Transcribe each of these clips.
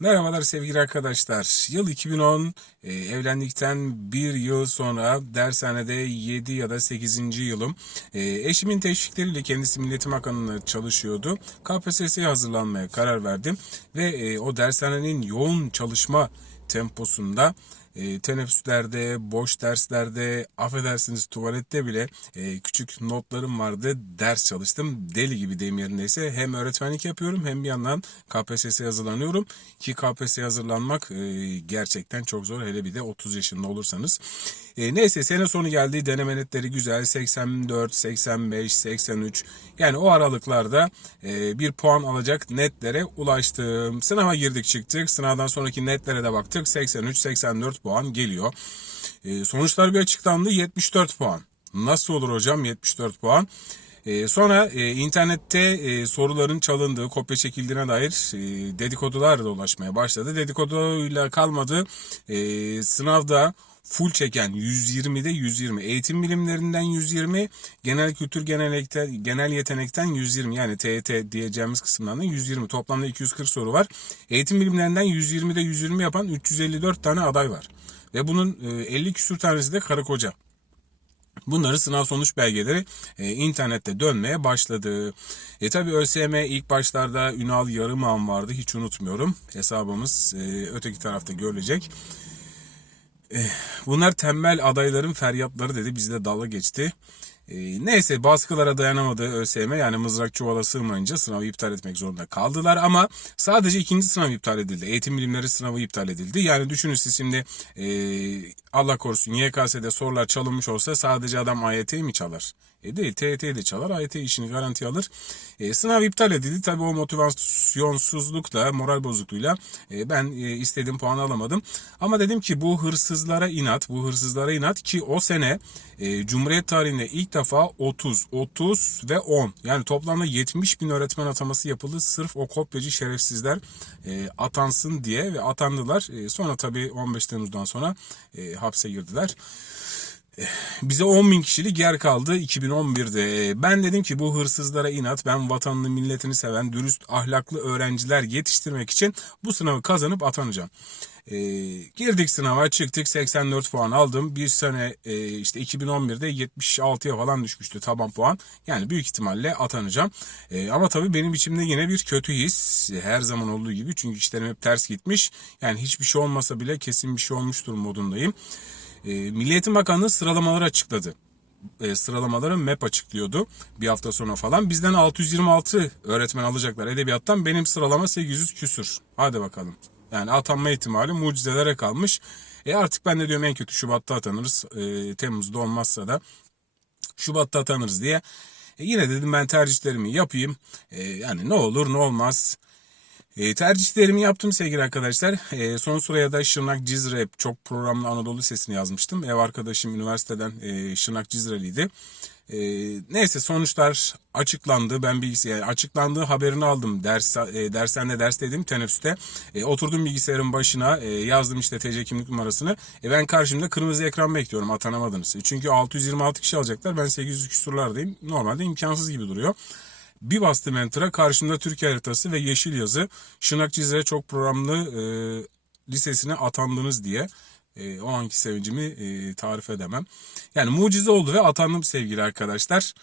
Merhabalar sevgili arkadaşlar. Yıl 2010 e, evlendikten bir yıl sonra dershanede 7 ya da 8. yılım. E, eşimin teşvikleriyle kendisi Milletim Bakanlığı'na çalışıyordu. KPSS'ye hazırlanmaya karar verdim. Ve e, o dershanenin yoğun çalışma temposunda e, teneffüslerde, boş derslerde, affedersiniz tuvalette bile e, küçük notlarım vardı. Ders çalıştım. Deli gibi deyim yerindeyse. Hem öğretmenlik yapıyorum hem bir yandan KPSS'ye hazırlanıyorum. Ki KPSS'ye hazırlanmak e, gerçekten çok zor. Hele bir de 30 yaşında olursanız. E, neyse sene sonu geldi. Deneme netleri güzel. 84, 85, 83. Yani o aralıklarda e, bir puan alacak netlere ulaştım. Sınava girdik çıktık. Sınavdan sonraki netlere de baktık. 83, 84 puan geliyor. E, sonuçlar bir açıklandı. 74 puan. Nasıl olur hocam 74 puan? E, sonra e, internette e, soruların çalındığı, kopya çekildiğine dair e, dedikodular dolaşmaya başladı. Dedikoduyla kalmadı. E, sınavda full çeken 120'de 120. Eğitim bilimlerinden 120, genel kültür genellikten, genel yetenekten 120 yani TET diyeceğimiz kısımdan da 120. Toplamda 240 soru var. Eğitim bilimlerinden 120'de 120 yapan 354 tane aday var. Ve bunun e, 50 küsür tanesi de karı koca. Bunları sınav sonuç belgeleri e, internette dönmeye başladı. E tabi ÖSYM ilk başlarda Ünal Yarıman vardı hiç unutmuyorum. Hesabımız e, öteki tarafta görülecek. Eh, Bunlar tembel adayların feryatları dedi. Bizde dalga geçti. Ee, neyse baskılara dayanamadı ÖSYM yani mızrak çuvala sığmayınca sınavı iptal etmek zorunda kaldılar ama sadece ikinci sınav iptal edildi. Eğitim bilimleri sınavı iptal edildi. Yani düşünün siz şimdi e, Allah korusun YKS'de sorular çalınmış olsa sadece adam AYT'yi mi çalar? E değil TYT'yi de çalar AYT işini garanti alır. E, sınav iptal edildi. Tabii o motivasyonsuzlukla, moral bozukluğuyla e, ben e, istediğim puanı alamadım. Ama dedim ki bu hırsızlara inat, bu hırsızlara inat ki o sene e, Cumhuriyet tarihinde ilk defa 30, 30 ve 10 yani toplamda 70 bin öğretmen ataması yapıldı. Sırf o kopyacı şerefsizler e, atansın diye ve atandılar. E, sonra tabii 15 Temmuz'dan sonra e, hapse girdiler. Bize 10 bin kişilik yer kaldı 2011'de. Ben dedim ki bu hırsızlara inat. Ben vatanını milletini seven dürüst ahlaklı öğrenciler yetiştirmek için bu sınavı kazanıp atanacağım. E, girdik sınava çıktık 84 puan aldım. Bir sene e, işte 2011'de 76'ya falan düşmüştü taban puan. Yani büyük ihtimalle atanacağım. E, ama tabii benim içimde yine bir kötü his. Her zaman olduğu gibi çünkü işlerim hep ters gitmiş. Yani hiçbir şey olmasa bile kesin bir şey olmuştur modundayım. E, Milli Eğitim Bakanlığı sıralamaları açıkladı. E, sıralamaları MEP açıklıyordu bir hafta sonra falan. Bizden 626 öğretmen alacaklar edebiyattan. Benim sıralama 800 küsür. Hadi bakalım. Yani atanma ihtimali mucizelere kalmış. E artık ben de diyorum en kötü Şubat'ta atanırız. E, Temmuz'da olmazsa da Şubat'ta atanırız diye. E, yine dedim ben tercihlerimi yapayım. E, yani ne olur ne olmaz. E, tercihlerimi yaptım sevgili arkadaşlar. E, son sıraya da Şırnak Cizre çok programlı Anadolu Sesi'ni yazmıştım. Ev arkadaşım üniversiteden e, Şırnak Cizreliydi. E, neyse sonuçlar açıklandı. Ben bilgisayar açıklandığı haberini aldım. Ders e, dershanede dersteydim teneffüste. E, oturdum bilgisayarın başına e, yazdım işte TC kimlik numarasını. E, ben karşımda kırmızı ekran bekliyorum atanamadınız. E, çünkü 626 kişi alacaklar. Ben 800 küsurlardayım. Normalde imkansız gibi duruyor. Bir bastım enter'a karşımda Türkiye haritası ve yeşil yazı. Şırnak Cizre çok programlı e, lisesine atandınız diye. E, o anki sevincimi e, tarif edemem. Yani mucize oldu ve atandım sevgili arkadaşlar.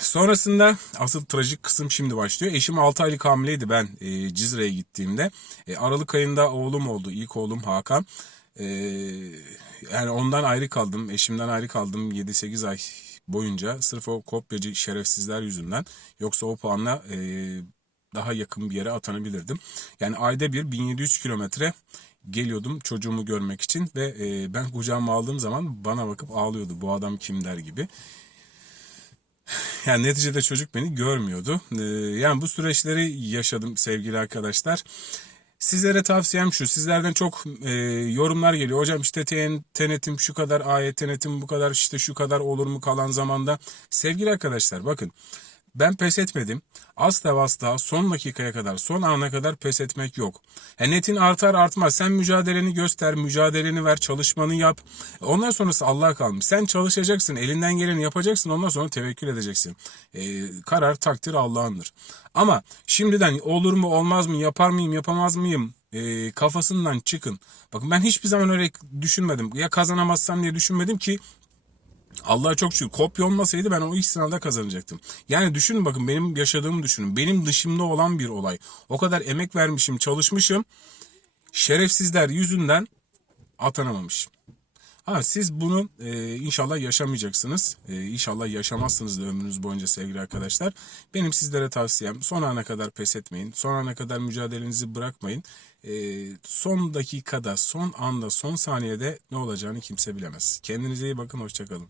Sonrasında asıl trajik kısım şimdi başlıyor. Eşim 6 aylık hamileydi ben e, Cizre'ye gittiğimde. E, Aralık ayında oğlum oldu. İlk oğlum Hakan. E, yani ondan ayrı kaldım. Eşimden ayrı kaldım 7-8 ay boyunca. Sırf o kopyacı şerefsizler yüzünden. Yoksa o puanla e, daha yakın bir yere atanabilirdim. Yani ayda bir 1700 kilometre geliyordum çocuğumu görmek için ve e, ben kucağıma aldığım zaman bana bakıp ağlıyordu bu adam kim der gibi. Yani neticede çocuk beni görmüyordu. Ee, yani bu süreçleri yaşadım sevgili arkadaşlar. Sizlere tavsiyem şu. Sizlerden çok e, yorumlar geliyor. Hocam işte ten, tenetim şu kadar, ayet tenetim bu kadar, işte şu kadar olur mu kalan zamanda. Sevgili arkadaşlar bakın. Ben pes etmedim. Asla asla son dakikaya kadar, son ana kadar pes etmek yok. E artar artmaz. Sen mücadeleni göster, mücadeleni ver, çalışmanı yap. Ondan sonrası Allah'a kalmış. Sen çalışacaksın, elinden geleni yapacaksın. Ondan sonra tevekkül edeceksin. E, karar, takdir Allah'ındır. Ama şimdiden olur mu, olmaz mı, yapar mıyım, yapamaz mıyım? e, kafasından çıkın. Bakın ben hiçbir zaman öyle düşünmedim. Ya kazanamazsam diye düşünmedim ki Allah'a çok şükür kopya olmasaydı ben o ilk sınavda kazanacaktım. Yani düşünün bakın benim yaşadığımı düşünün. Benim dışımda olan bir olay. O kadar emek vermişim, çalışmışım. Şerefsizler yüzünden atanamamışım. Ha, siz bunu e, inşallah yaşamayacaksınız. E, inşallah yaşamazsınız da ömrünüz boyunca sevgili arkadaşlar. Benim sizlere tavsiyem son ana kadar pes etmeyin. Son ana kadar mücadelenizi bırakmayın. E, son dakikada, son anda, son saniyede ne olacağını kimse bilemez. Kendinize iyi bakın, hoşçakalın.